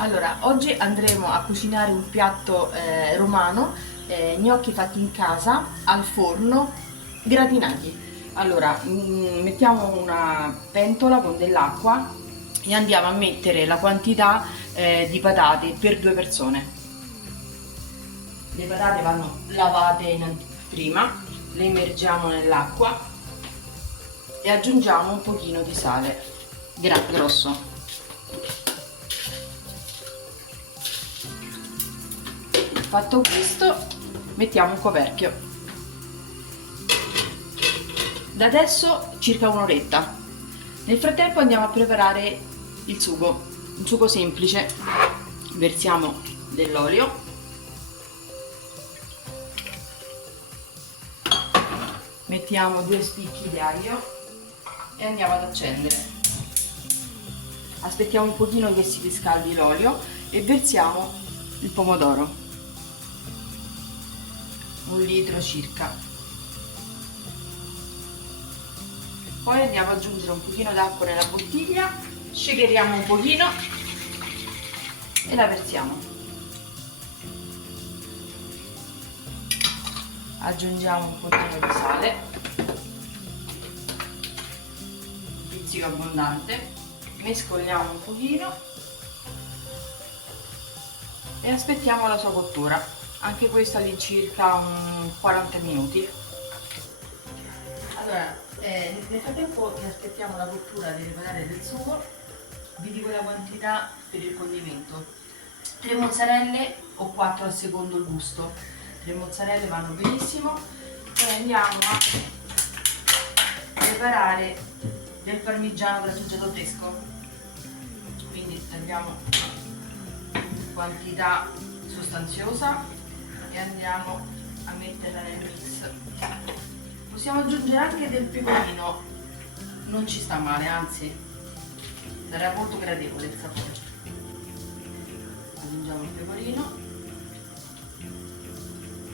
Allora, oggi andremo a cucinare un piatto romano, gnocchi fatti in casa, al forno, gratinati. Allora, mettiamo una pentola con dell'acqua e andiamo a mettere la quantità di patate per 2 persone. Le patate vanno lavate prima, le immergiamo nell'acqua e aggiungiamo un pochino di sale grosso. Fatto questo, mettiamo un coperchio. Da adesso circa un'oretta. Nel frattempo andiamo a preparare il sugo, un sugo semplice. Versiamo dell'olio, mettiamo 2 spicchi di aglio e andiamo ad accendere. Aspettiamo un pochino che si riscaldi l'olio e versiamo il pomodoro, 1 litro circa. Poi andiamo ad aggiungere un pochino d'acqua nella bottiglia, shakeriamo un pochino e la versiamo. Aggiungiamo un pochino di sale, un pizzico abbondante, mescoliamo un pochino e aspettiamo la sua cottura. Anche questo all'incirca un 40 minuti. Allora, nel frattempo che aspettiamo la cottura delle patate del sugo, vi dico la quantità per il condimento. 3 mozzarelle o 4 a secondo il gusto. 3 mozzarelle vanno benissimo. Poi andiamo a preparare del parmigiano grattugiato fresco. Quindi tagliamo quantità sostanziosa e andiamo a metterla nel mix. Possiamo aggiungere anche del pecorino, non ci sta male, anzi sarà molto gradevole il sapore. Aggiungiamo il pecorino,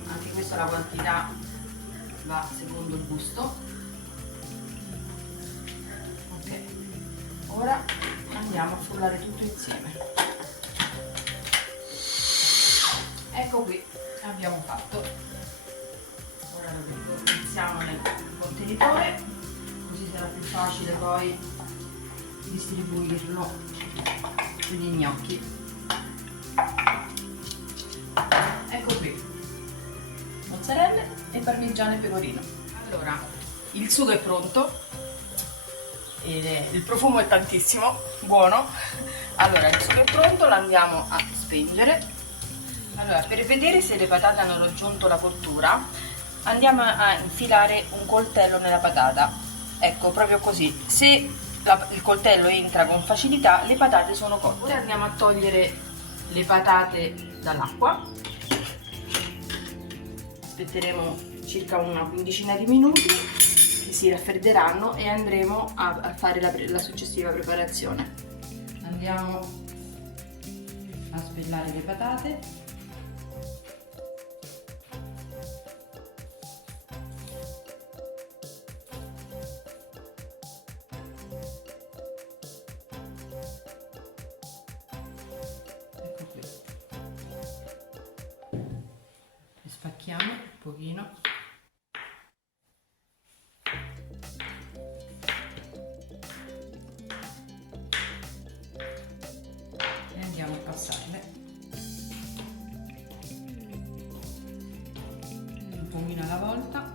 anche questa la quantità va secondo il gusto. Ok, ora andiamo a frullare tutto insieme. Ecco qui, abbiamo fatto. Ora lo iniziamo nel contenitore, così sarà più facile poi distribuirlo sugli gnocchi. Ecco qui, mozzarelle e parmigiano e pecorino. Allora, il sugo è pronto e il profumo è tantissimo, buono. Allora, il sugo è pronto, lo andiamo a spengere. Allora, per vedere se le patate hanno raggiunto la cottura, andiamo a infilare un coltello nella patata. Ecco, proprio così. Se il coltello entra con facilità, le patate sono cotte. Ora andiamo a togliere le patate dall'acqua. Aspetteremo circa una quindicina di minuti che si raffredderanno e andremo a fare la successiva preparazione. Andiamo a spellare le patate. Spacchiamo un pochino e andiamo a passarle un pochino alla volta.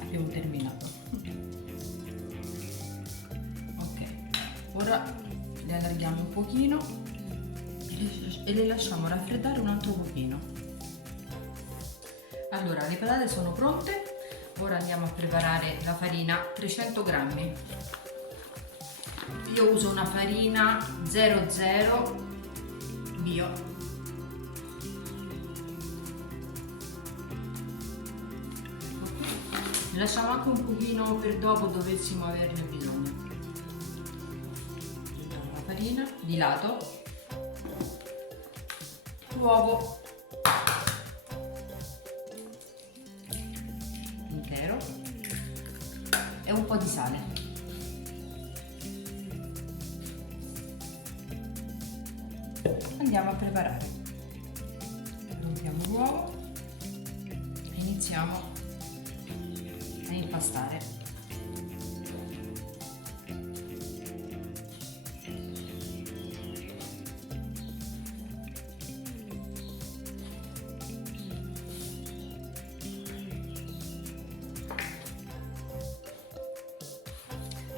Abbiamo terminato. Ok, ora le allarghiamo un pochino e le lasciamo raffreddare un altro pochino. Allora, le patate sono pronte, ora andiamo a preparare la farina. 300 grammi. Io uso una farina 00 bio. Lasciamo anche un pochino per dopo dovessimo averne bisogno. Mettiamo la farina di lato d'uovo intero e un po' di sale. Andiamo a preparare. Rompiamo l'uovo e iniziamo a impastare.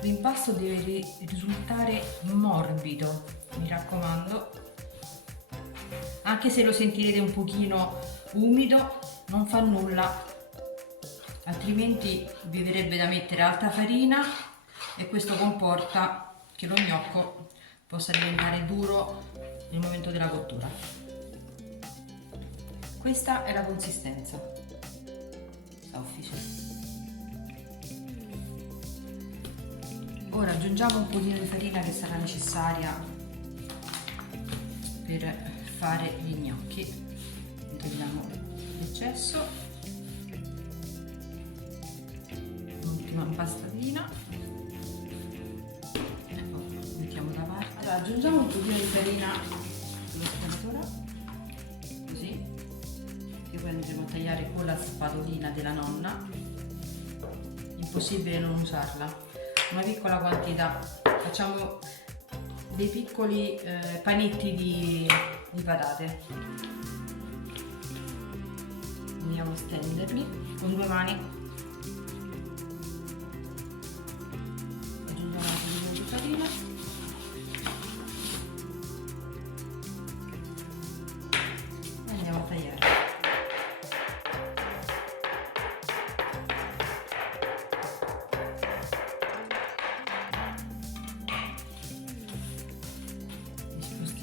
L'impasto deve risultare morbido, mi raccomando, anche se lo sentirete un pochino umido non fa nulla, altrimenti vi verrebbe da mettere alta farina e questo comporta che lo gnocco possa diventare duro nel momento della cottura. Questa è la consistenza soffice. Ora aggiungiamo un pochino di farina che sarà necessaria per fare gli gnocchi. Togliamo l'eccesso, l'ultima impastatina e poi mettiamo da parte. Allora, aggiungiamo un pochino di farina sulla spazzatura, così, che poi andremo a tagliare con la spadolina della nonna. Impossibile non usarla. Una piccola quantità, facciamo dei piccoli panetti di patate. Andiamo a stenderli con due mani. Aggiungiamo un po' di farina e andiamo a tagliare.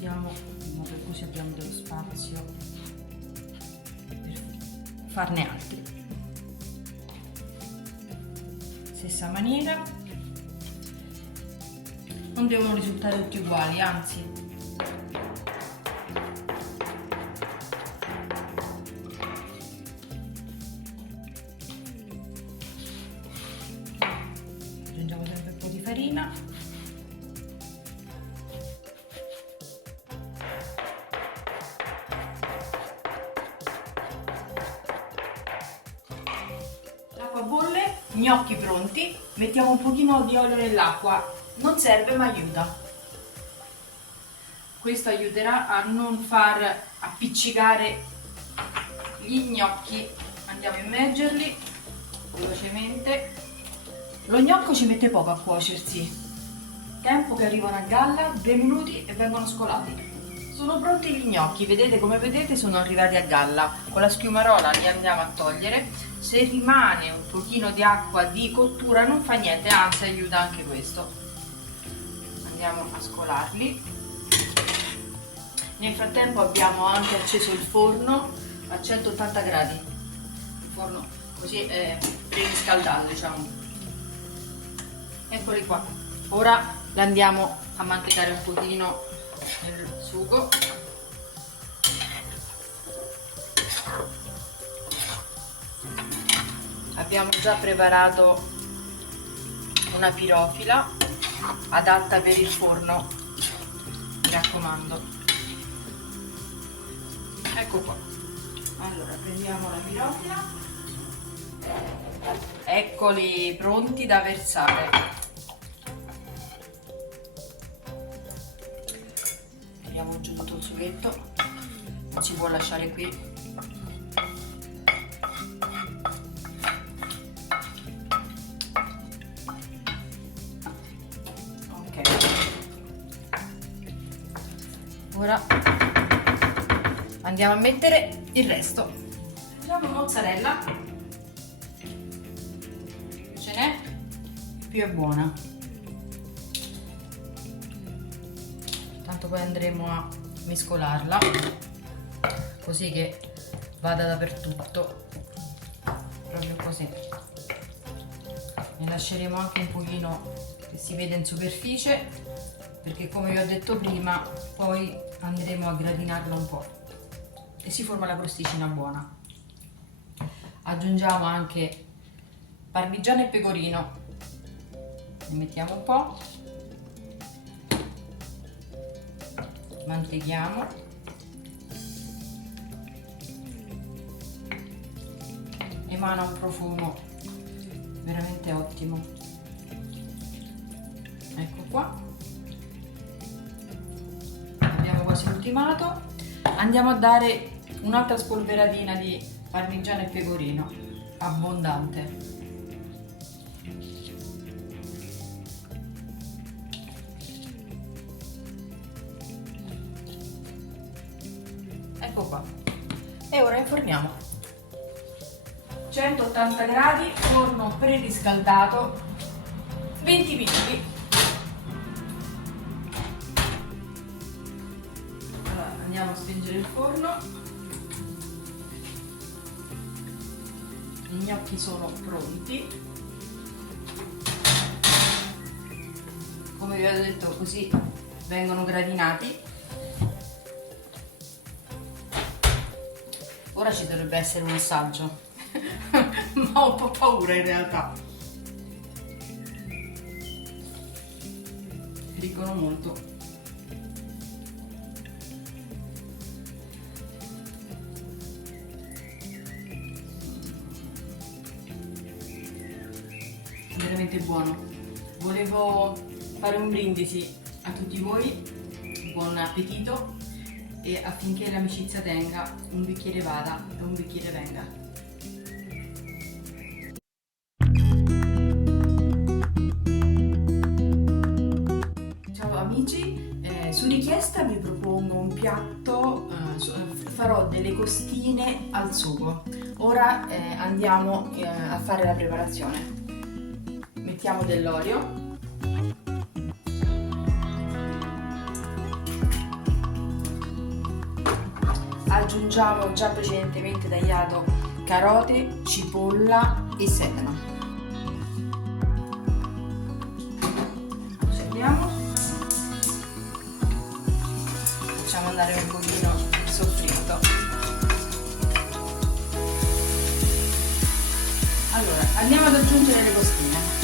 In modo che così abbiamo dello spazio per farne altri. Stessa maniera, non devono risultare tutti uguali, anzi aggiungiamo sempre un po' di farina. L'acqua bolle, gnocchi pronti, mettiamo un pochino di olio nell'acqua, non serve ma aiuta. Questo aiuterà a non far appiccicare gli gnocchi. Andiamo a immergerli velocemente. Lo gnocco ci mette poco a cuocersi, tempo che arrivano a galla, 2 minuti e vengono scolati. Sono pronti gli gnocchi, vedete, come vedete sono arrivati a galla. Con la schiumarola li andiamo a togliere. Se rimane un pochino di acqua di cottura non fa niente, anzi aiuta anche questo. Andiamo a scolarli. Nel frattempo abbiamo anche acceso il forno a 180 gradi, il forno così preriscaldato, diciamo. Eccoli qua. Ora li andiamo a mantecare un pochino nel sugo. Abbiamo già preparato una pirofila adatta per il forno, mi raccomando. Ecco qua. Allora prendiamo la pirofila, eccoli pronti da versare. Tiriamo giù tutto il sughetto, non si può lasciare qui. Ora andiamo a mettere il resto. Facciamo mozzarella, ce n'è, più è buona. Tanto poi andremo a mescolarla così che vada dappertutto, proprio così. Ne lasceremo anche un pochino che si vede in superficie, perché come vi ho detto prima poi andremo a gratinarla un po'. e si forma la crosticina buona. Aggiungiamo anche parmigiano e pecorino, ne mettiamo un po', manteghiamo, emana un profumo veramente ottimo. Ecco qua, abbiamo quasi ultimato. Andiamo a dare un'altra spolveratina di parmigiano e pecorino abbondante. Ecco qua, e ora inforniamo. 180 gradi, forno preriscaldato, 20 minuti. Allora, andiamo a spengere il forno. I gnocchi sono pronti. Come vi ho detto, così vengono gratinati. Ora ci dovrebbe essere un assaggio, ma ho un po' paura in realtà. Friggono molto. Veramente buono. Volevo fare un brindisi a tutti voi, buon appetito, e affinché l'amicizia tenga, un bicchiere vada e un bicchiere venga. Ciao amici, su richiesta vi propongo un piatto, farò delle costine al sugo. Ora andiamo a fare la preparazione. Mettiamo dell'olio, aggiungiamo già precedentemente tagliato carote, cipolla e sedano. Scegliamo, facciamo andare un pochino il soffritto. Allora, andiamo ad aggiungere le costine.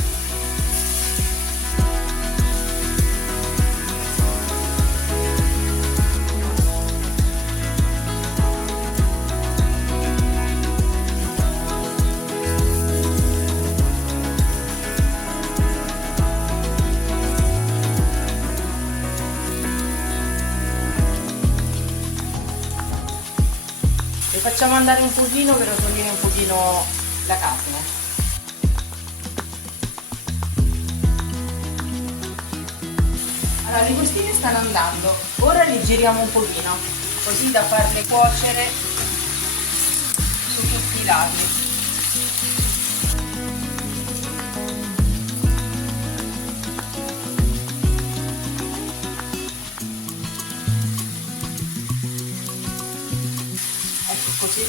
Le facciamo andare un pochino per rotolire un pochino la carne. Allora, le costine stanno andando, ora le giriamo un pochino, così da farle cuocere su tutti i lati. Così.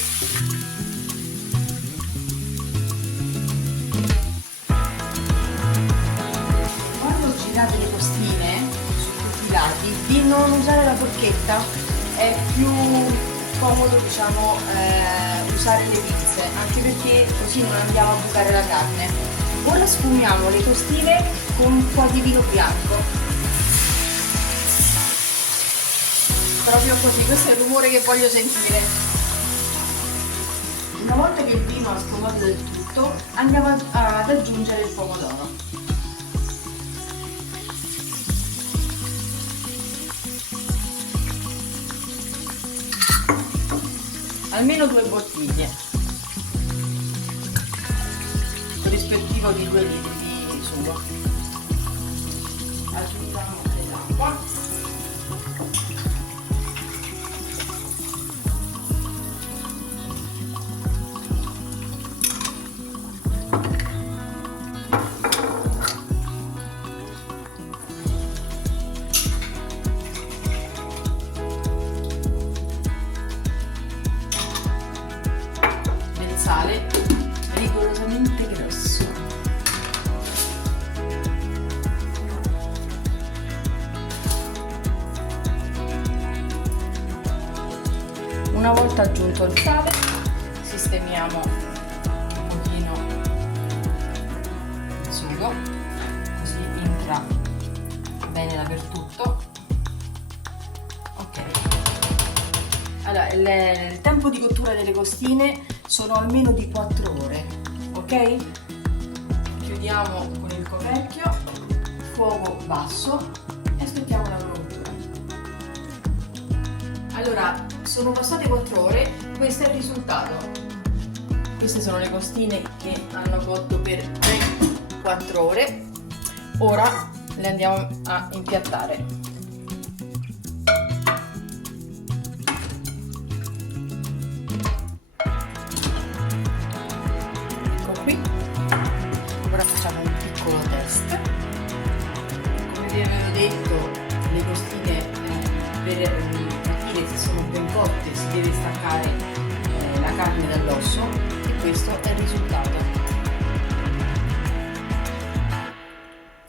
Quando girate le costine su tutti i lati, di non usare la forchetta, è più comodo, diciamo, usare le pinze, anche perché così non andiamo a bucare la carne. Ora sfumiamo le costine con un po' di vino bianco. Proprio così, questo è il rumore che voglio sentire. Una volta che il vino ha sfumato del tutto, andiamo ad aggiungere il pomodoro. Almeno 2 bottiglie, rispettivo di 2 litri di sugo. Aggiungiamo dell'acqua. Sale rigorosamente grasso. Una volta aggiunto il sale, sistemiamo un pochino il sugo, così entra bene dappertutto. Ok. Allora, il tempo di cottura delle costine sono almeno di 4 ore, ok? Chiudiamo con il coperchio, fuoco basso e aspettiamo la loro cottura. Allora, sono passate 4 ore, questo è il risultato. Queste sono le costine che hanno cotto per 3-4 ore. Ora le andiamo a impiattare. Ora facciamo un piccolo test. Come vi avevo detto, le costine per capire se sono ben cotte si deve staccare la carne dall'osso e questo è il risultato.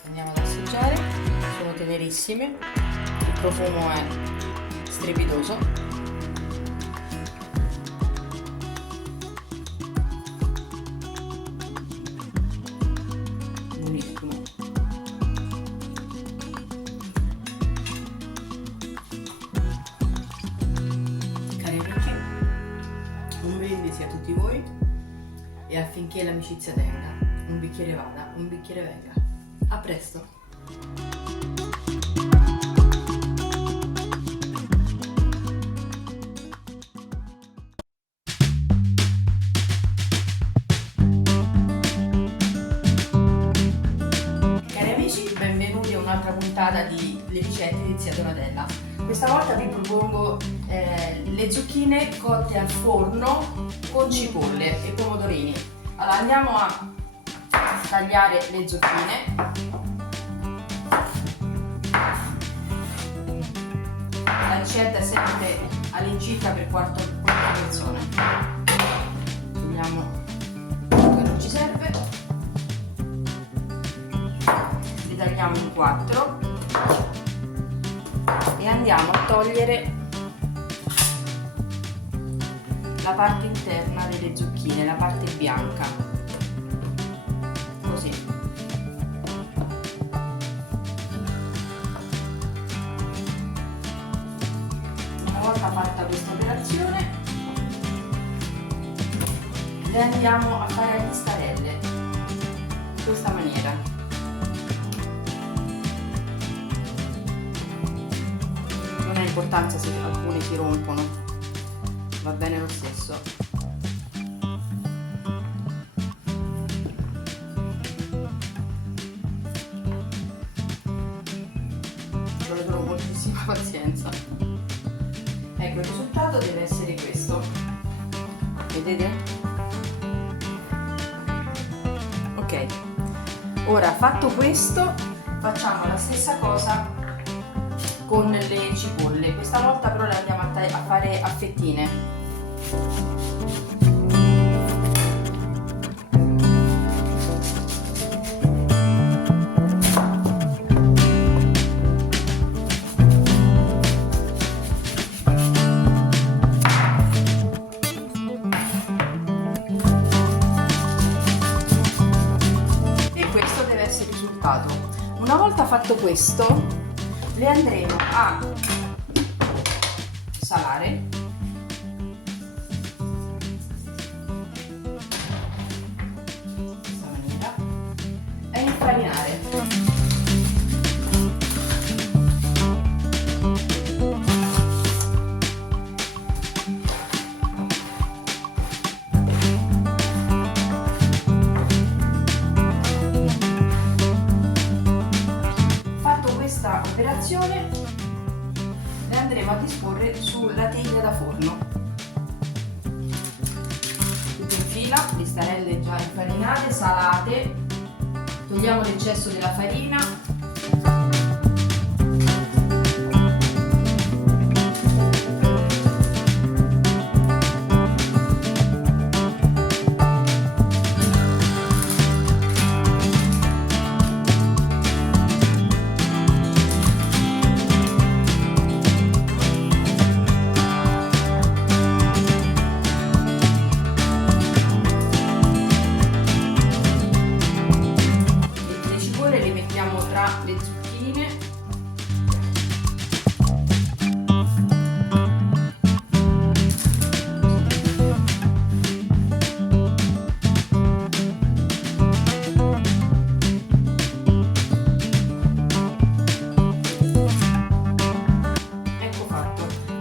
Andiamo ad assaggiare, sono tenerissime, il profumo è strepitoso. Un brindisi a tutti voi e affinché l'amicizia tenga, un bicchiere vada, un bicchiere venga. A presto! Cari amici, benvenuti a un'altra puntata di Le ricette di Zia Donatella. Questa volta vi propongo le zucchine cotte al forno con cipolle e pomodorini. Allora andiamo a tagliare le zucchine. La ricetta è sempre all'incirca per 4 persone. Togliamo quello che non ci serve. Li tagliamo in 4. E andiamo a togliere la parte interna delle zucchine, la parte bianca, così. Una volta fatta questa operazione le andiamo a fare a listarelle, in questa maniera. Non ha importanza se alcune si rompono, va bene lo stesso. Ci vuole moltissima pazienza. Ecco, il risultato deve essere questo. Vedete? Ok. Ora, fatto questo, facciamo la stessa cosa con le cipolle. Questa volta però le andiamo a fare a fettine. E questo deve essere il risultato. Una volta fatto questo, le andremo a salare in questa maniera e infarinare. Fatto questa operazione, le andremo a disporre sulla teglia da forno. Tutto in fila, listarelle già infarinate, salate. Togliamo l'eccesso della farina.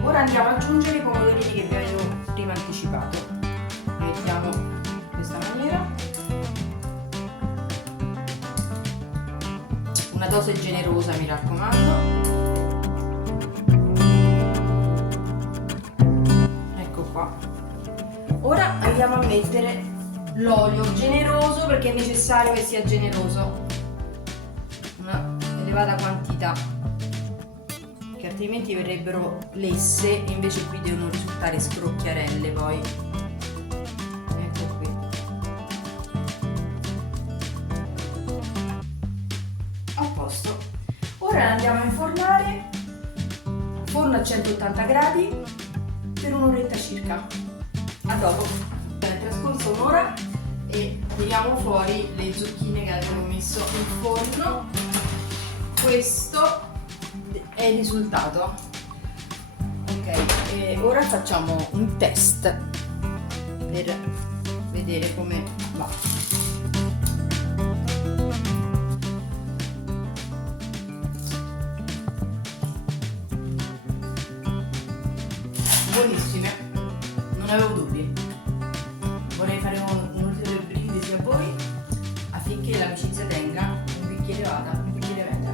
Ora andiamo ad aggiungere i pomodorini che vi avevo prima anticipato. Li mettiamo in questa maniera. Una dose generosa, mi raccomando. Ecco qua. Ora andiamo a mettere l'olio generoso, perché è necessario che sia generoso, una elevata quantità, che altrimenti verrebbero lesse, invece qui devono risultare scrocchiarelle poi. Ecco qui. A posto. Ora andiamo a infornare, forno a 180 gradi per un'oretta circa. A dopo. È trascorsa un'ora e tiriamo fuori le zucchine che abbiamo messo in forno. Questo è il risultato. Ok, e ora facciamo un test per vedere come va. Buonissime, non avevo dubbi. Vorrei fare un ulteriore brindisi a voi affinché l'amicizia tenga, un bicchiere vada, un bicchiere venga.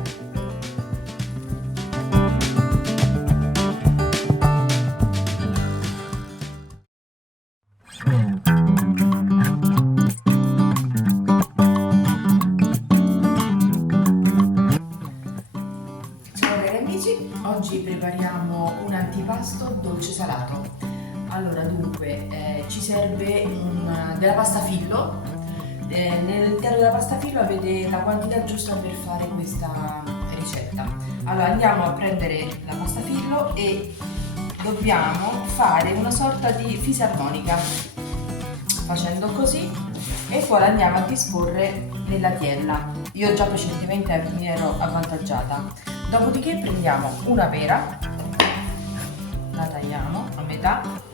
Ciao cari amici, oggi prepariamo un antipasto dolce salato. Allora, dunque, ci serve della pasta fillo. Nell'interno della pasta fillo avete la quantità giusta per fare questa ricetta. Allora, andiamo a prendere la pasta fillo e dobbiamo fare una sorta di fisarmonica, facendo così, e poi la andiamo a disporre nella tiella. Io già precedentemente mi ero avvantaggiata. Dopodiché prendiamo una pera, la tagliamo a metà.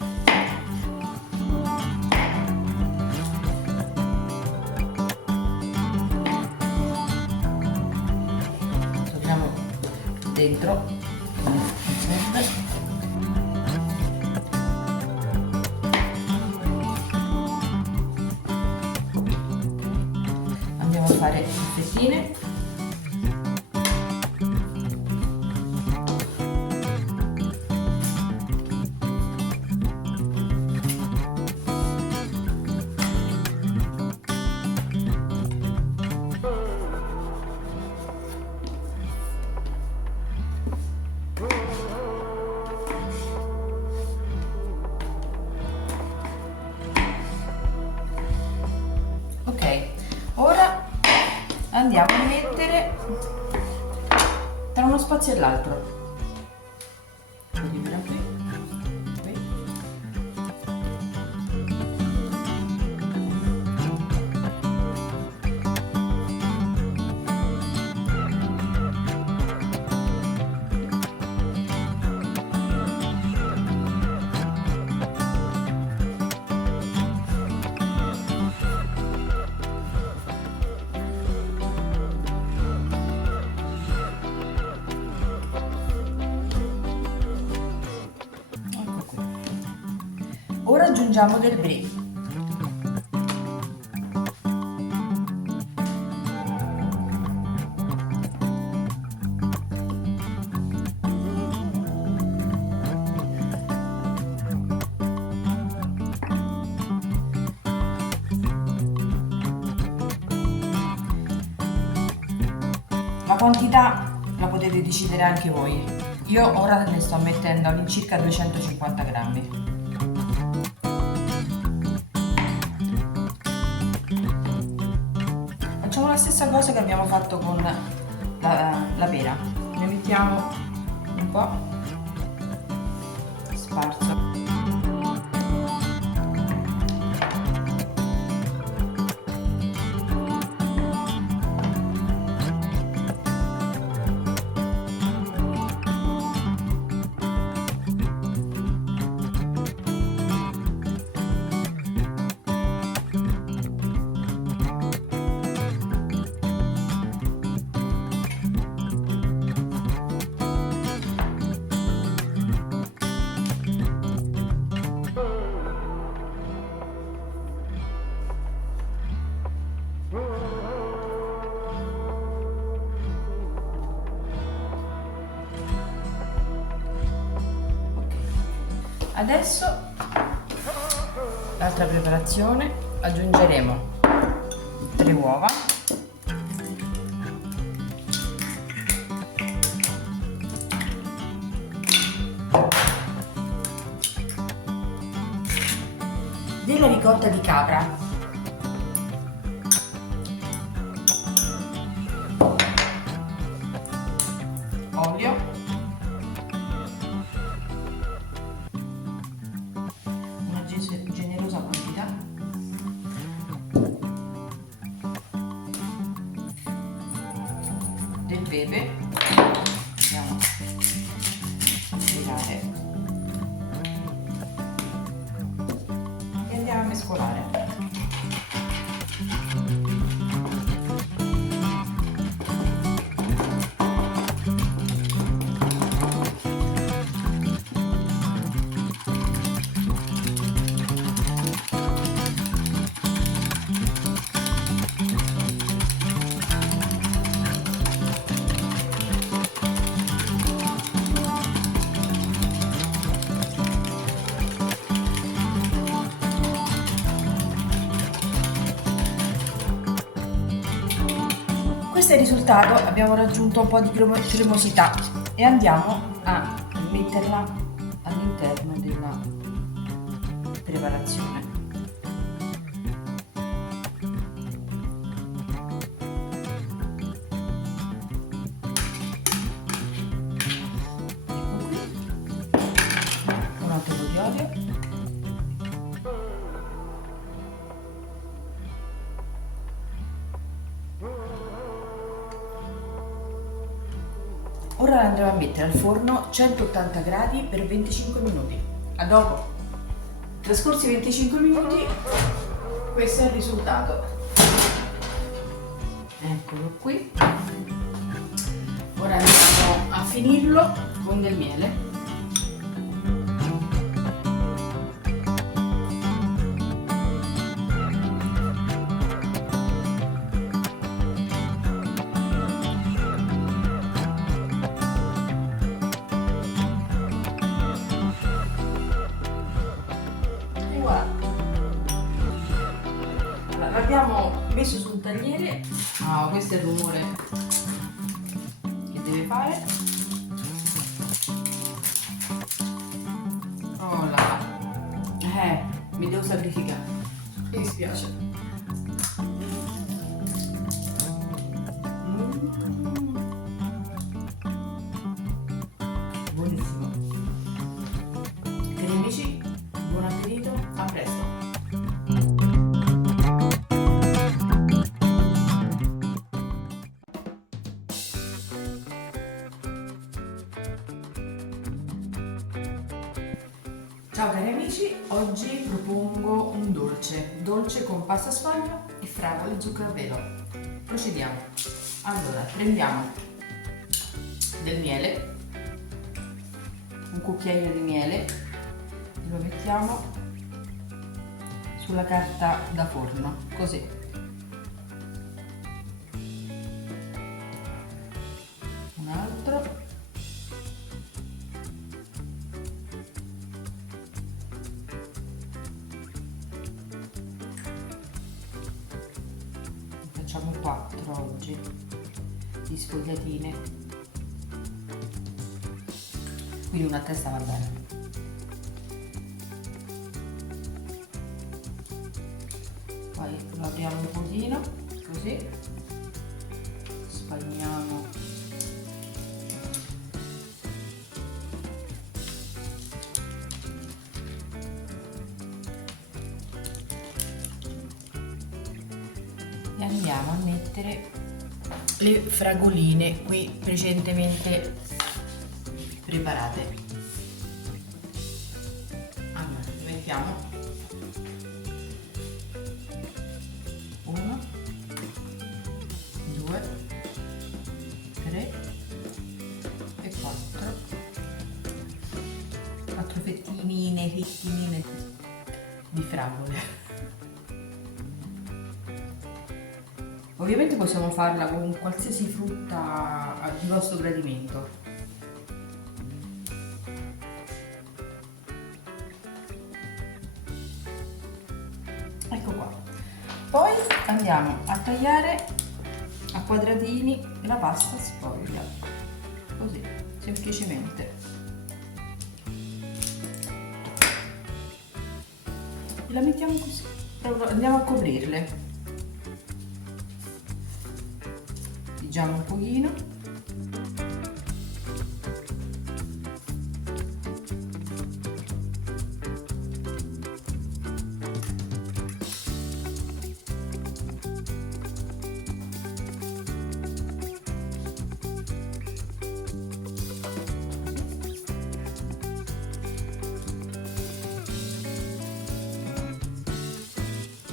Dentro andiamo a fare le fettine. Ora andiamo a mettere tra uno spazio e l'altro. Ora aggiungiamo del brie. La quantità la potete decidere anche voi. Io ora ne sto mettendo all'incirca 250 grammi. Facciamo la stessa cosa che abbiamo fatto con la pera. Ne mettiamo un po' sparso. Adesso l'altra preparazione, aggiungeremo 3 uova, della ricotta di capra, olio, una generosa quantità, del pepe, andiamo a tirare e andiamo a mescolare. Questo è il risultato, abbiamo raggiunto un po' di cremosità e andiamo a metterla all'interno della preparazione. Ecco qui, un altro po' di olio. Ora la andremo a mettere al forno 180 gradi per 25 minuti. A dopo. Trascorsi 25 minuti, questo è il risultato. Eccolo qui. Ora andiamo a finirlo con del miele. L'abbiamo messo su un tagliere. Questo è il rumore che deve fare. Oh là, mi devo sacrificare, mi dispiace. Buonissimo. Cari amici, buon appetito, a presto. Ciao cari amici, oggi propongo un dolce con pasta sfoglia e fragole e zucchero a velo. Procediamo. Allora, prendiamo del miele, un cucchiaio di miele, e lo mettiamo sulla carta da forno, così. Un altro. Facciamo 4 oggi di sfogliatine, quindi una a testa va bene. Poi lo apriamo un pochino, così, spalmiamo e andiamo a mettere le fragoline qui precedentemente preparate. Allora, le mettiamo 1, 2, 3 e 4 fettinine di fragole. Ovviamente possiamo farla con qualsiasi frutta di vostro gradimento. Ecco qua. Poi andiamo a tagliare a quadratini la pasta sfoglia, così semplicemente. E la mettiamo così, andiamo a coprirle, pigiamo un pochino.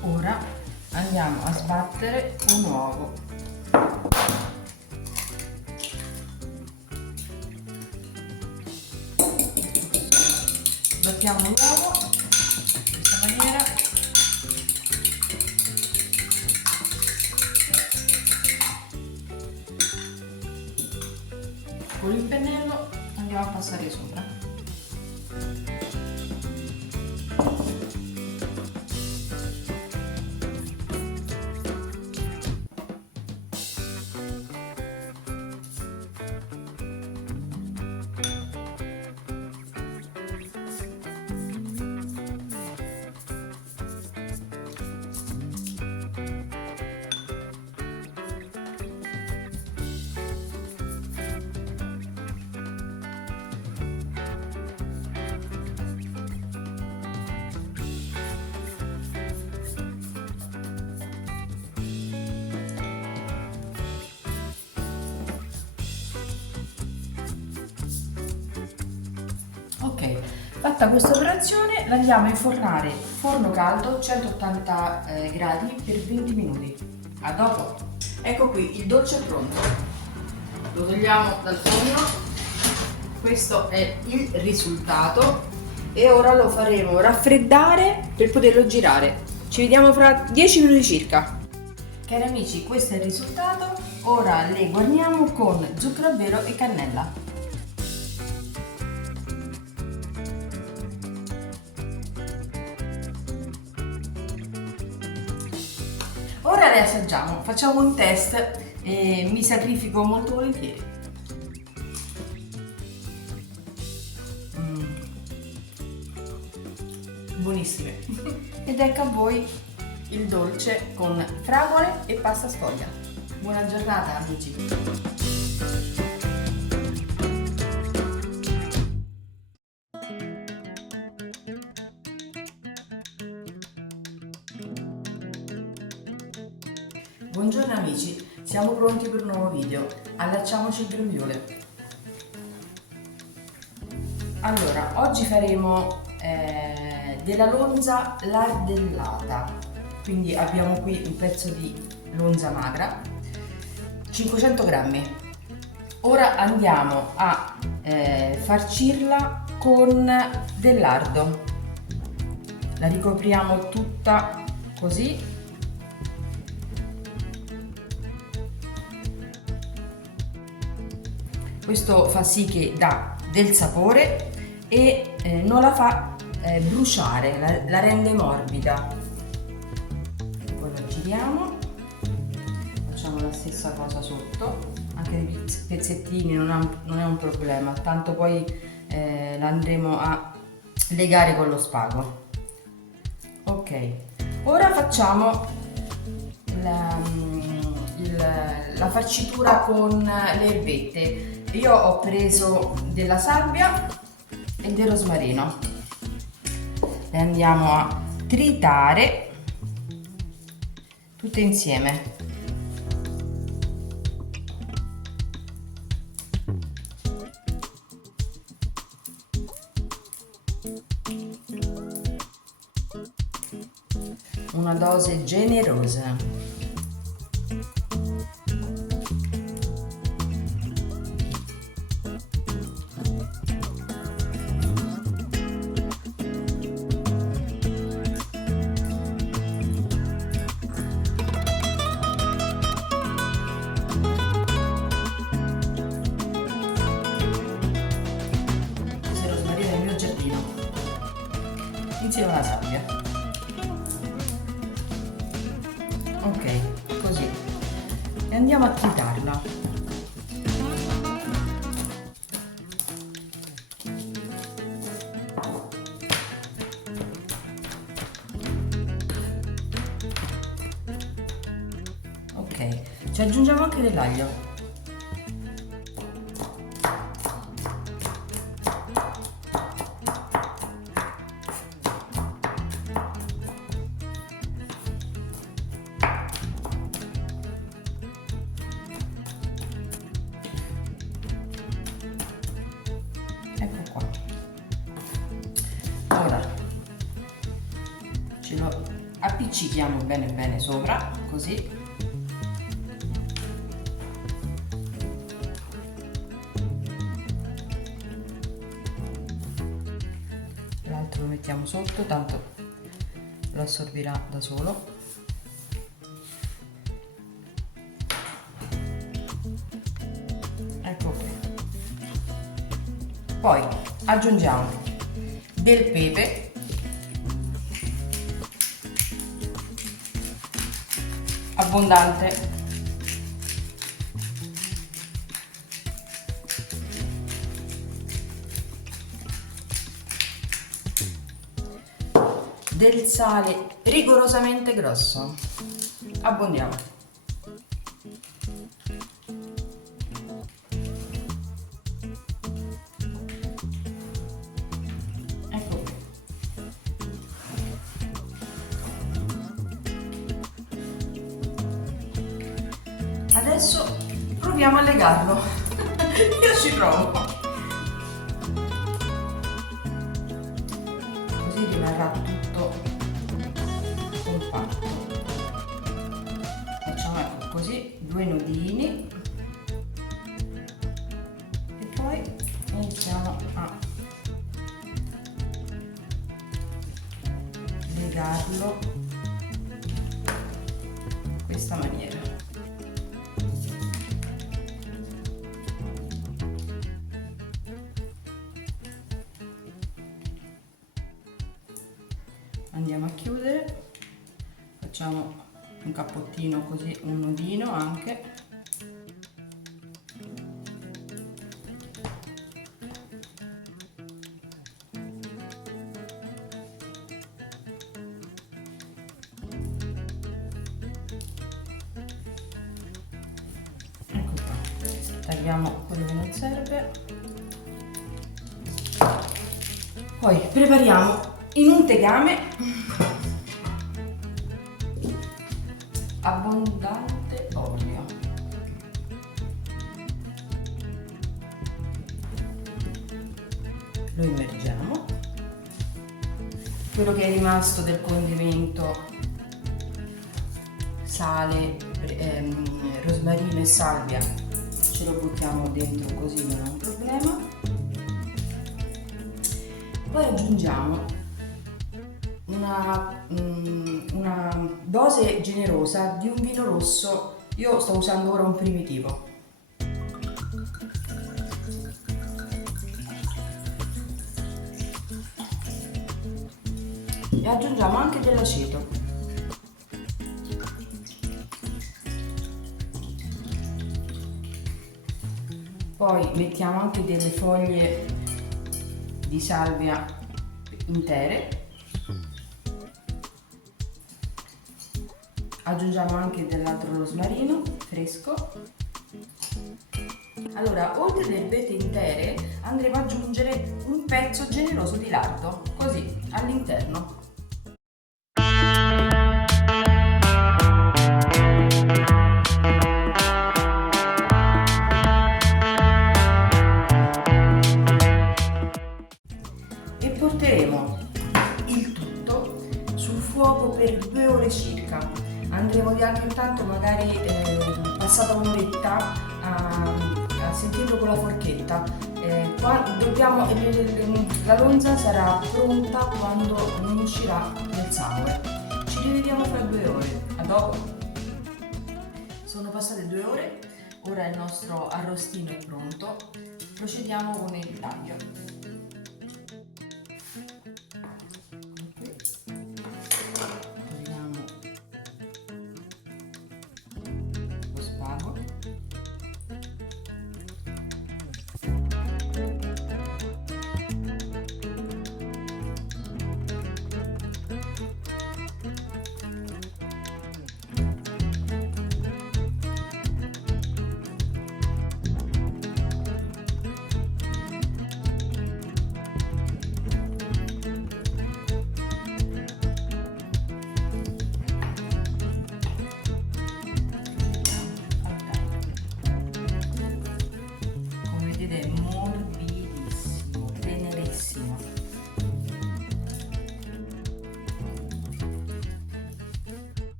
Ora andiamo a sbattere un uovo. Sbattiamo l'uovo in questa maniera. Con il pennello andiamo a passare sopra. Ok, fatta questa operazione la andiamo a infornare forno caldo 180 gradi per 20 minuti. A dopo. Ecco qui, il dolce è pronto. Lo togliamo dal forno. Questo è il risultato e ora lo faremo raffreddare per poterlo girare. Ci vediamo fra 10 minuti circa. Cari amici, questo è il risultato. Ora le guarniamo con zucchero a velo e cannella. Ora le assaggiamo, facciamo un test e mi sacrifico molto volentieri. Buonissime. Ed ecco a voi il dolce con fragole e pasta sfoglia. Buona giornata amici. Buongiorno amici, siamo pronti per un nuovo video. Allacciamoci il grembiule. Allora, oggi faremo della lonza lardellata. Quindi abbiamo qui un pezzo di lonza magra, 500 grammi. Ora andiamo a farcirla con del lardo. La ricopriamo tutta così. Questo fa sì che dà del sapore e non la fa bruciare, la rende morbida. Poi la giriamo, facciamo la stessa cosa sotto, anche dei pezzettini non è un problema, tanto poi la andremo a legare con lo spago. Ok, ora facciamo la farcitura con le erbette. Io ho preso della salvia e del rosmarino. Le andiamo a tritare tutte insieme. Una dose generosa. Insieme alla sabbia. andiamo a tritarla. Ok, ci aggiungiamo anche dell'aglio. Ecco qua. Ora ce lo appiccichiamo bene bene sopra, così. L'altro lo mettiamo sotto, tanto lo assorbirà da solo. Ecco qui. Poi aggiungiamo del pepe, abbondante, del sale rigorosamente grosso, abbondiamo. Adesso proviamo a legarlo. Io ci provo. Così rimarrà tutto compatto. Facciamo ecco così, 2 nodini e poi iniziamo a legarlo in questa maniera. Andiamo a chiudere, facciamo un cappottino così, un nodino anche. Ecco qua, tagliamo quello che non serve. Poi prepariamo in un tegame abbondante olio. Lo immergiamo. Quello che è rimasto del condimento, sale, rosmarino e salvia, ce lo buttiamo dentro così, non è un problema. Poi aggiungiamo una dose generosa di un vino rosso. Io sto usando ora un primitivo. E aggiungiamo anche dell'aceto. Poi mettiamo anche delle foglie di salvia intere. Aggiungiamo anche dell'altro rosmarino fresco. Allora, oltre alle erbette intere andremo ad aggiungere un pezzo generoso di lardo, così all'interno. E porteremo il tutto sul fuoco per 2 ore circa. Andremo di anche intanto, magari passata un'oretta, a sentirlo con la forchetta. La lonza sarà pronta quando non uscirà del sangue. Ci rivediamo fra 2 ore. A dopo. Sono passate 2 ore, ora il nostro arrostino è pronto. Procediamo con il taglio. Spago.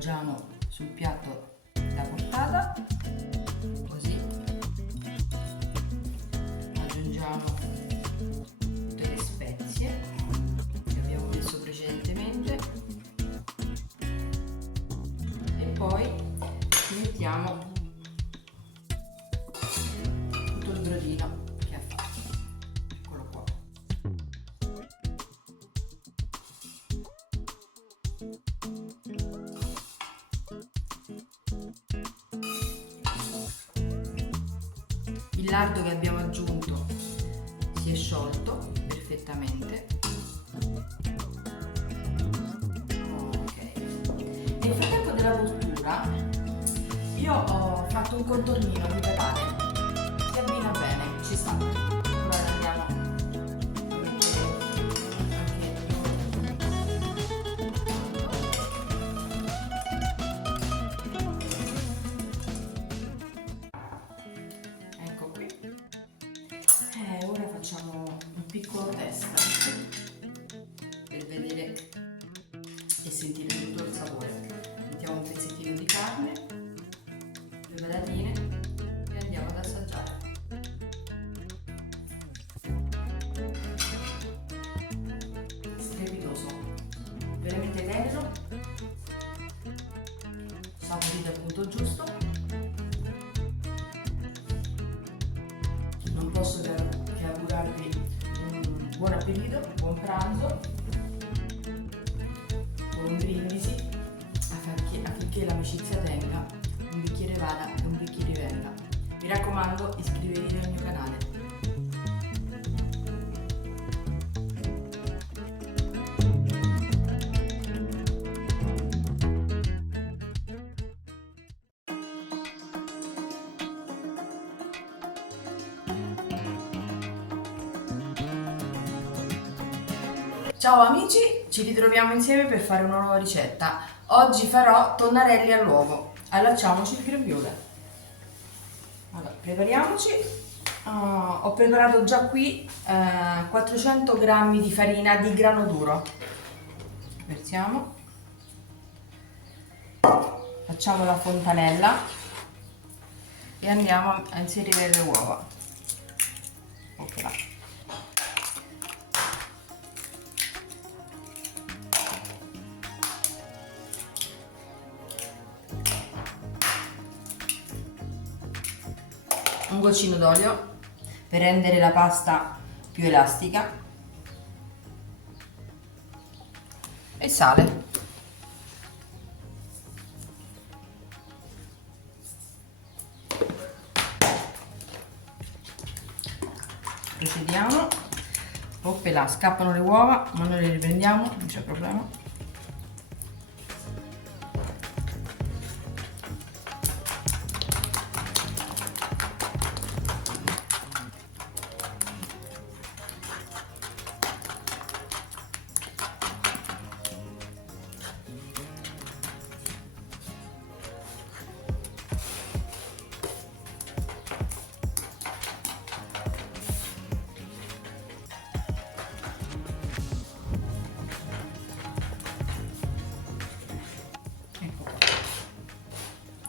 appoggiamo sul piatto da portata, così aggiungiamo tutte le spezie che abbiamo messo precedentemente e poi ci mettiamo tutto il brodino che ha fatto. Eccolo qua. Il lardo che abbiamo aggiunto si è sciolto perfettamente. Ok. Nel frattempo della cottura io ho fatto un contornino di patate, si abbina bene, ci sta. Ora andiamo a ecco qui. Ora facciamo un piccolo test per vedere e sentire tutto il sapore. Mettiamo un pezzettino di carne, le patatine e andiamo ad assaggiare. Strepitoso, veramente tenero, saporito al punto giusto. Non posso che augurarvi un buon appetito, un buon pranzo, con un brindisi affinché l'amicizia tenga, un bicchiere vada e un bicchiere venga. Mi raccomando, iscrivetevi al mio canale. Ciao amici, ci ritroviamo insieme per fare una nuova ricetta. Oggi farò tonnarelli all'uovo. Allacciamoci il grembiule. Allora, prepariamoci. Ho preparato già qui 400 g di farina di grano duro. Versiamo. Facciamo la fontanella e andiamo a inserire le uova. Ok, là. Un goccino d'olio per rendere la pasta più elastica e sale. Procediamo. Oppela, scappano le uova, ma noi le riprendiamo, non c'è problema.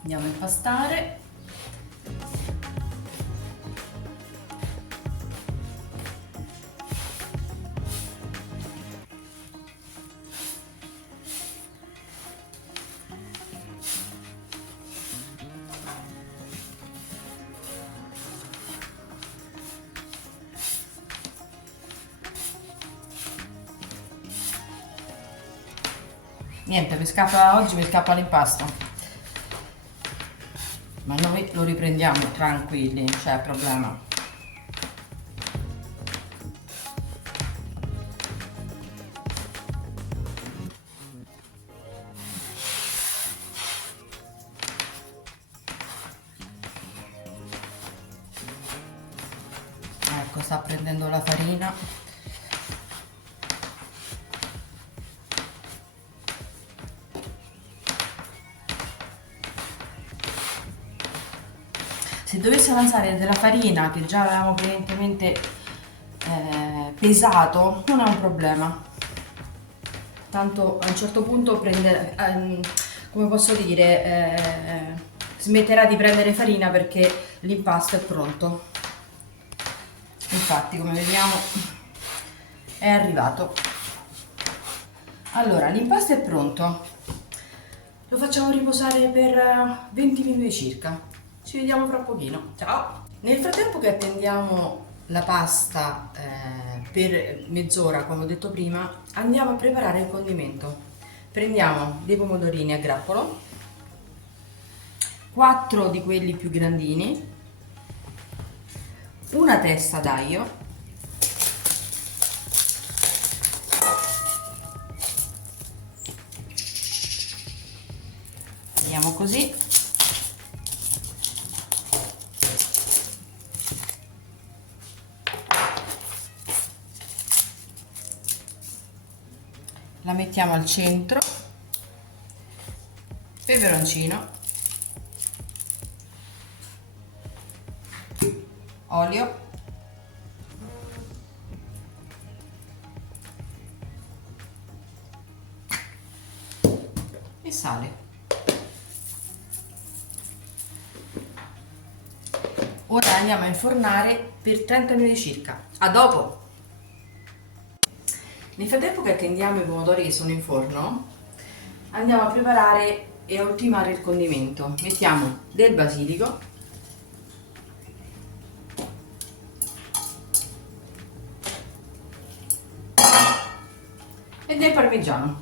Andiamo a impastare. Niente, oggi mi scappa l'impasto. Ma noi lo riprendiamo tranquilli, non c'è problema. Ecco, sta prendendo la farina. Se dovesse avanzare della farina che già avevamo precedentemente pesato, non è un problema. Tanto a un certo punto come posso dire, smetterà di prendere farina perché l'impasto è pronto. Infatti, come vediamo, è arrivato. Allora, l'impasto è pronto. Lo facciamo riposare per 20 minuti circa. Ci vediamo fra pochino. Ciao! Nel frattempo che attendiamo la pasta per mezz'ora, come ho detto prima, andiamo a preparare il condimento. Prendiamo dei pomodorini a grappolo, 4 di quelli più grandini, una testa d'aglio, vediamo così, la mettiamo al centro, peperoncino, olio, e sale. Ora andiamo a infornare per 30 minuti circa. A dopo! Nel frattempo che attendiamo i pomodori che sono in forno, andiamo a preparare e a ultimare il condimento. Mettiamo del basilico, e del parmigiano.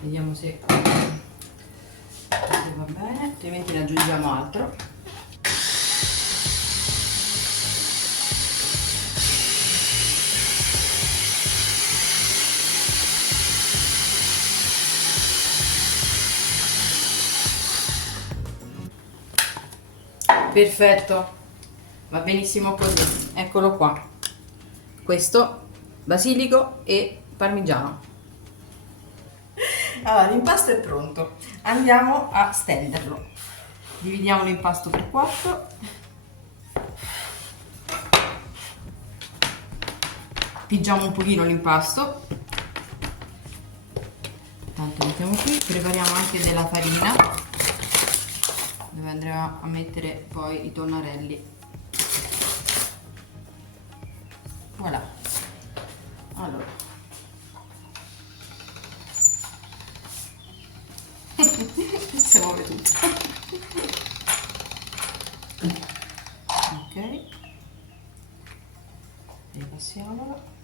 Vediamo se va bene, altrimenti ne aggiungiamo altro. Perfetto, va benissimo così. Eccolo qua. Questo basilico e parmigiano. Allora, l'impasto è pronto. Andiamo a stenderlo. Dividiamo l'impasto per 4. Pigiamo un pochino l'impasto. Tanto mettiamo qui. Prepariamo anche della farina, dove andremo a mettere poi i tonnarelli. Voilà. Allora, si muove tutto. Ok, ripassiamolo.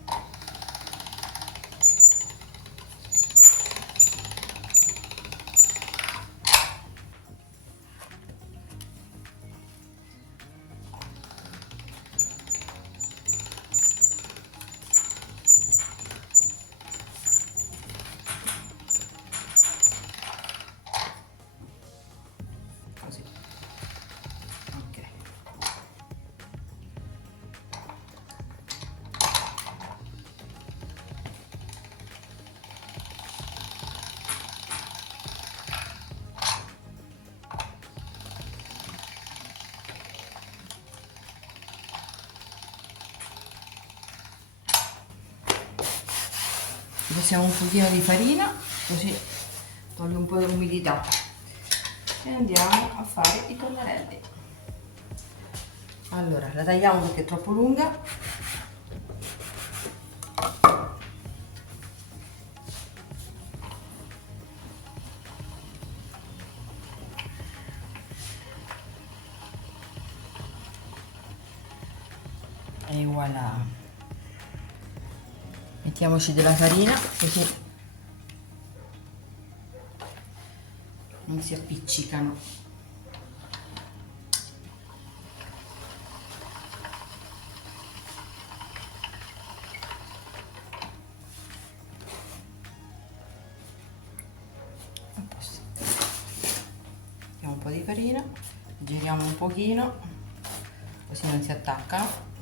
Così. Ok. Passiamo un pochino di farina, così toglie un po' dell'umidità, e andiamo a fare i tonnarelli. Allora, la tagliamo perché è troppo lunga. E voilà. Mettiamoci della farina così non si appiccicano. A posto. Mettiamo un po' di farina, giriamo un pochino così non si attaccano.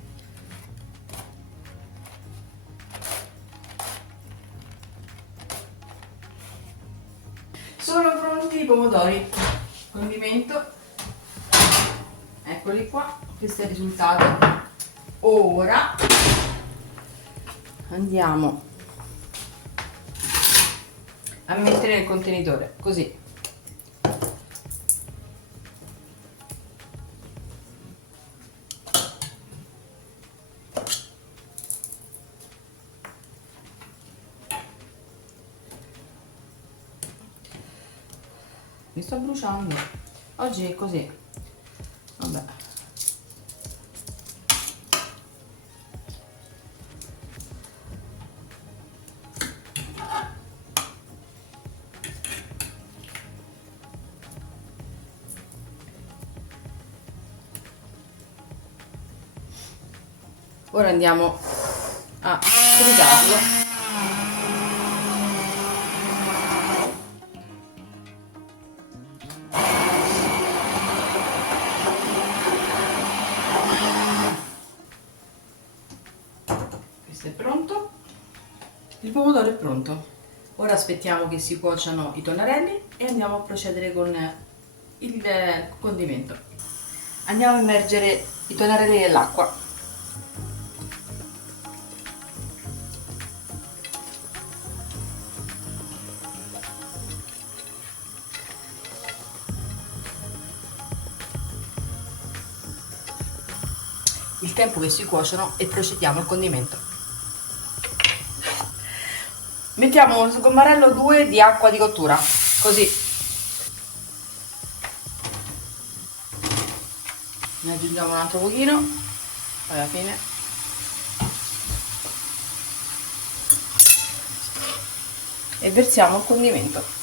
Sono pronti i pomodori, condimento, eccoli qua, questo è il risultato. Ora andiamo a mettere nel contenitore, così. Mi sto bruciando. Oggi è così. Vabbè. Ora andiamo a tritarlo. Questo è pronto. Il pomodoro è pronto. Ora aspettiamo che si cuociano i tonnarelli e andiamo a procedere con il condimento. Andiamo a immergere i tonnarelli nell'acqua. Il tempo che si cuociono e procediamo al condimento. Mettiamo sul gommarello 2 di acqua di cottura, così. Ne aggiungiamo un altro pochino, poi alla fine. E versiamo il condimento.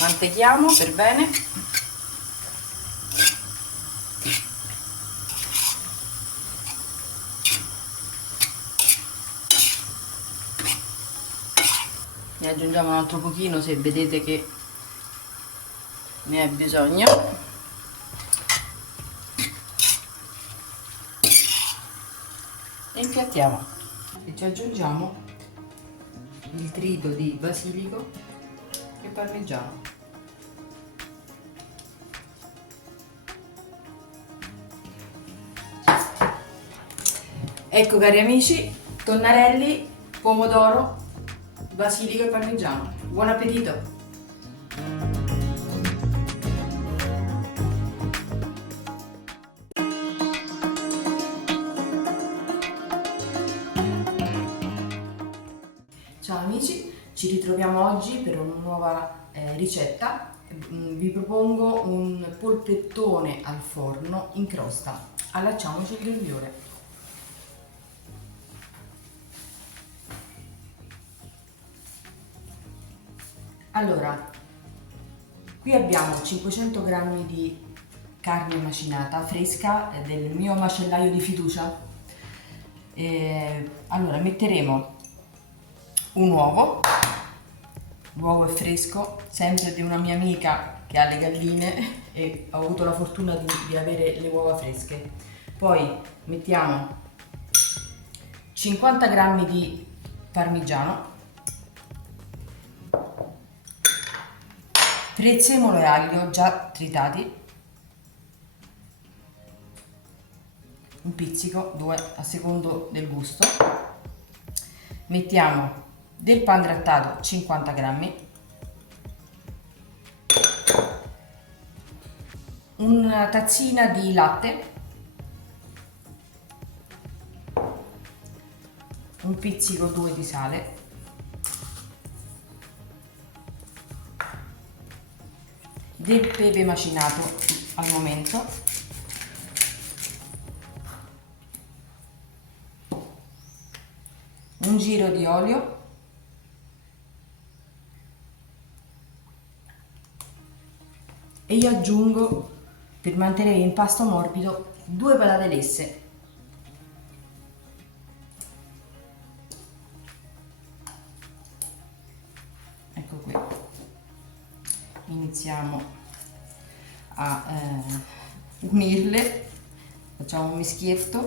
Mantechiamo per bene. Ne aggiungiamo un altro pochino se vedete che ne è bisogno. E impiattiamo. E ci aggiungiamo il trito di basilico e parmigiano. Ecco cari amici, tonnarelli, pomodoro, basilico e parmigiano. Buon appetito! Ciao amici, ci ritroviamo oggi per una nuova ricetta. Vi propongo un polpettone al forno in crosta. Allacciamoci il grembiule. Allora, qui abbiamo 500 g di carne macinata fresca del mio macellaio di fiducia. Allora, metteremo un uovo. L'uovo è fresco, sempre di una mia amica che ha le galline e ho avuto la fortuna di avere le uova fresche. Poi mettiamo 50 g di parmigiano, prezzemolo e aglio già tritati, un pizzico, 2 a secondo del gusto. Mettiamo del pangrattato 50 g, una tazzina di latte, un pizzico 2 di sale, del pepe macinato al momento, un giro di olio, e io aggiungo, per mantenere l'impasto morbido, 2 patate lesse. Ecco qui. Iniziamo a unirle, facciamo un mischietto.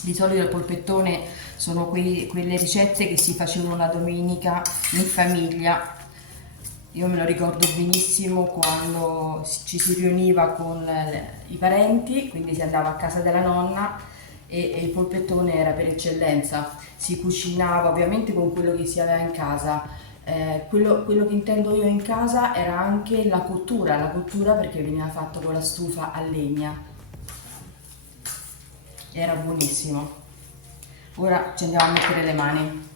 Di solito il polpettone sono quelle ricette che si facevano la domenica in famiglia. io me lo ricordo benissimo quando ci si riuniva con i parenti, quindi si andava a casa della nonna e il polpettone era per eccellenza. Si cucinava ovviamente con quello che si aveva in casa. Quello che intendo io in casa era anche la cottura perché veniva fatto con la stufa a legna. Era buonissimo. Ora ci andiamo a mettere le mani.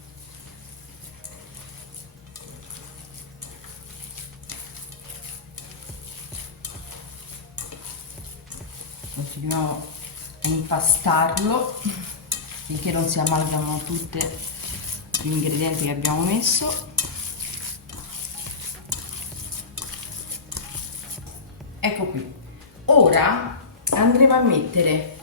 Continuiamo a impastarlo finché non si amalgamano tutti gli ingredienti che abbiamo messo. Ecco qui. Ora andremo a mettere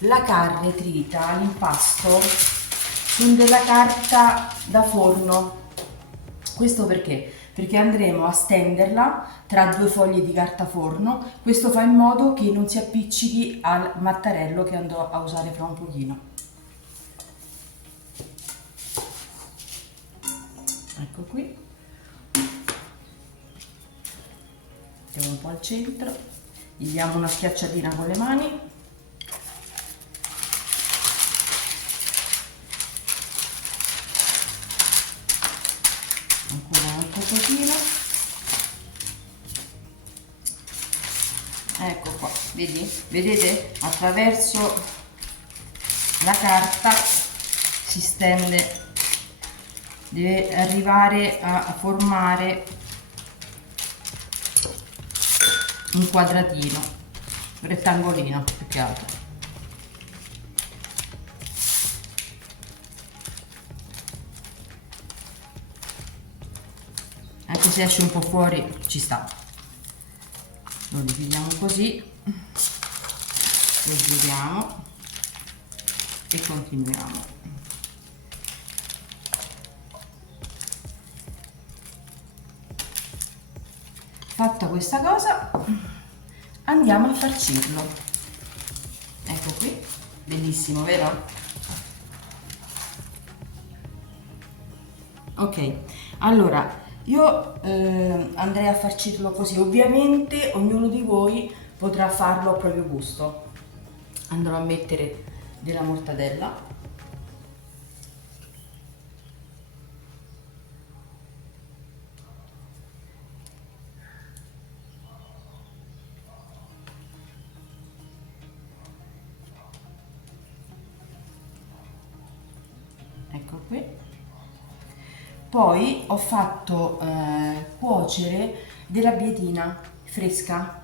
la carne trita, l'impasto, su della carta da forno. Questo perché? Perché andremo a stenderla tra due fogli di carta forno. Questo fa in modo che non si appiccichi al mattarello che andrò a usare fra un pochino. Ecco qui. Mettiamo un po' al centro, gli diamo una schiacciatina con le mani. Ancora un pochino. Ecco qua, vedete? Attraverso la carta si stende, deve arrivare a formare un quadratino, un rettangolino più che altro. Anche se esce un po' fuori ci sta. Lo dividiamo così, lo giriamo e continuiamo. Fatta questa cosa, andiamo a farcirlo. Ecco qui, bellissimo, vero? Ok, allora io andrei a farcirlo così. Ovviamente ognuno di voi potrà farlo a proprio gusto. Andrò a mettere della mortadella. Ecco qui. Poi ho fatto cuocere della bietina fresca.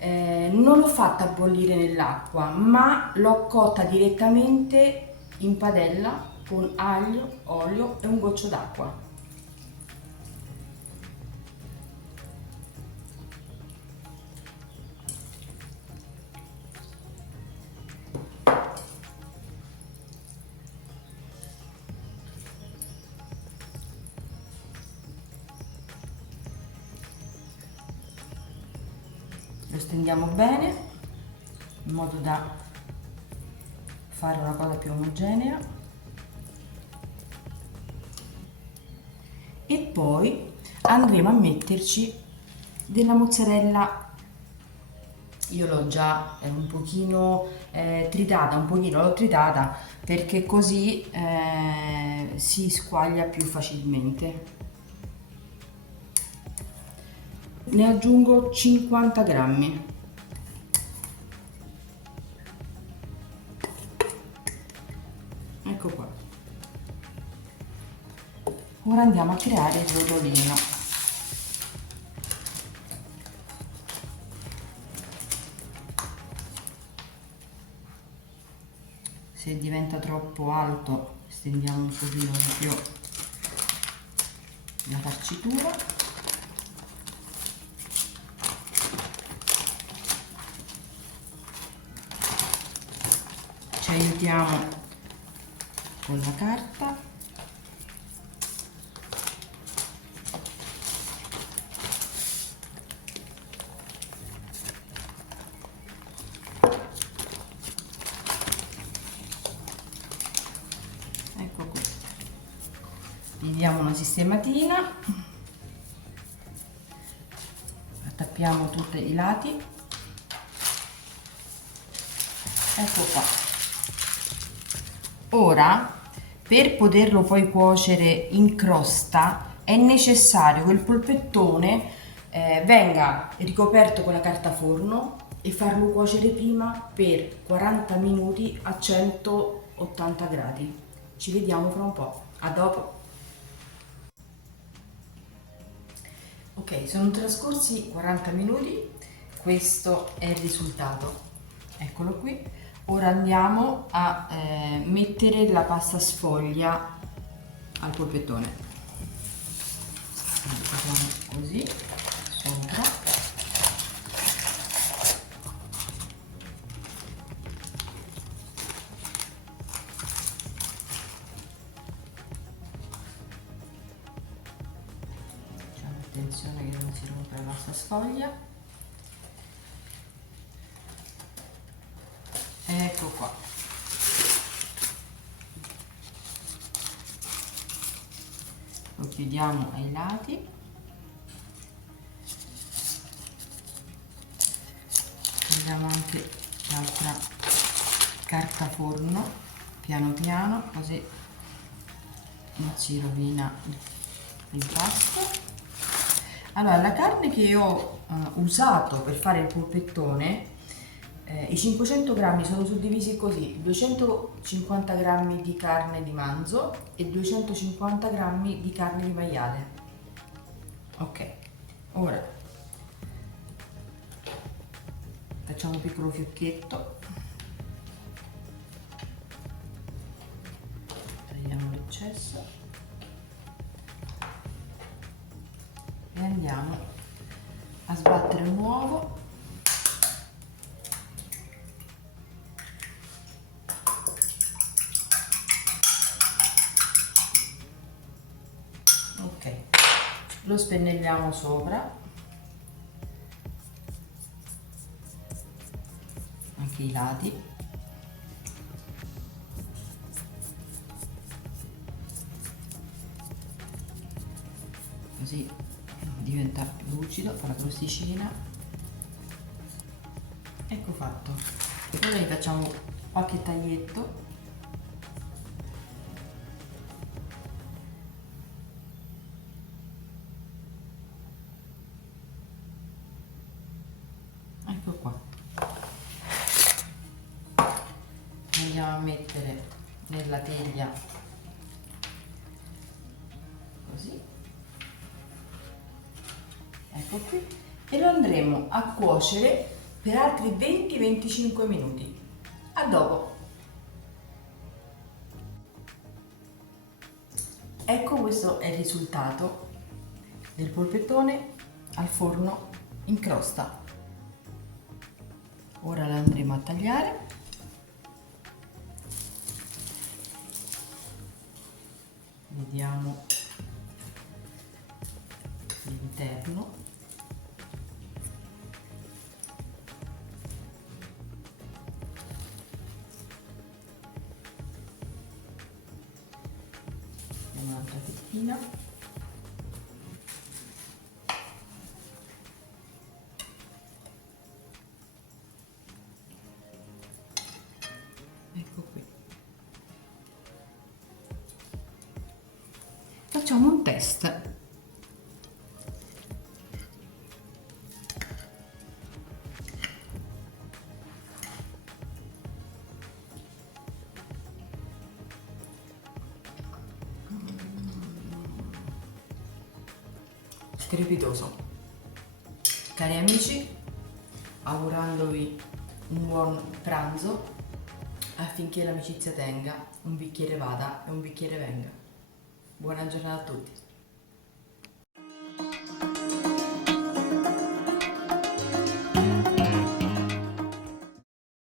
Non l'ho fatta bollire nell'acqua, ma l'ho cotta direttamente in padella con aglio, olio e un goccio d'acqua. Lo stendiamo bene in modo da fare una cosa più omogenea e poi andremo a metterci della mozzarella. Io l'ho già un pochino tritata, l'ho tritata perché così si squaglia più facilmente. Ne aggiungo 50 grammi. Ecco qua. Ora andiamo a creare il rotolino. Se diventa troppo alto stendiamo un pochino di più la farcitura. Ci aiutiamo con la carta. Ecco qui. Gli diamo una sistematina. tappiamo tutti i lati. Ecco qua. Ora, per poterlo poi cuocere in crosta, è necessario che il polpettone venga ricoperto con la carta forno e farlo cuocere prima per 40 minuti a 180 gradi. Ci vediamo fra un po'. A dopo. Ok, sono trascorsi 40 minuti, questo è il risultato. Eccolo qui. Ora andiamo a mettere la pasta sfoglia al polpettone. Facciamo così sopra. Facciamo attenzione che non si rompa la pasta sfoglia. Ecco qua. Lo chiudiamo ai lati. Prendiamo anche l'altra carta forno piano piano, così non si rovina l'impasto. Allora, la carne che ho usato per fare il polpettone, i 500 grammi sono suddivisi così: 250 grammi di carne di manzo e 250 grammi di carne di maiale. Ok, ora facciamo un piccolo fiocchetto, tagliamo l'eccesso e andiamo a sbattere un uovo. Ok, lo spennelliamo sopra, anche i lati. Così diventa più lucido, fa la crosticina. Ecco fatto. Ora gli facciamo qualche taglietto. Ecco qua. Andiamo a mettere nella teglia così. Ecco qui. E lo andremo a cuocere per altri 20-25 minuti. A dopo. Ecco, questo è il risultato del polpettone al forno in crosta. Ora lo andremo a tagliare. Vediamo l'interno. Un'altra fettina. Ecco qui. Facciamo un test. Strepitoso. Cari amici, augurandovi un buon pranzo, affinché l'amicizia tenga, un bicchiere vada e un bicchiere venga. Buona giornata a tutti.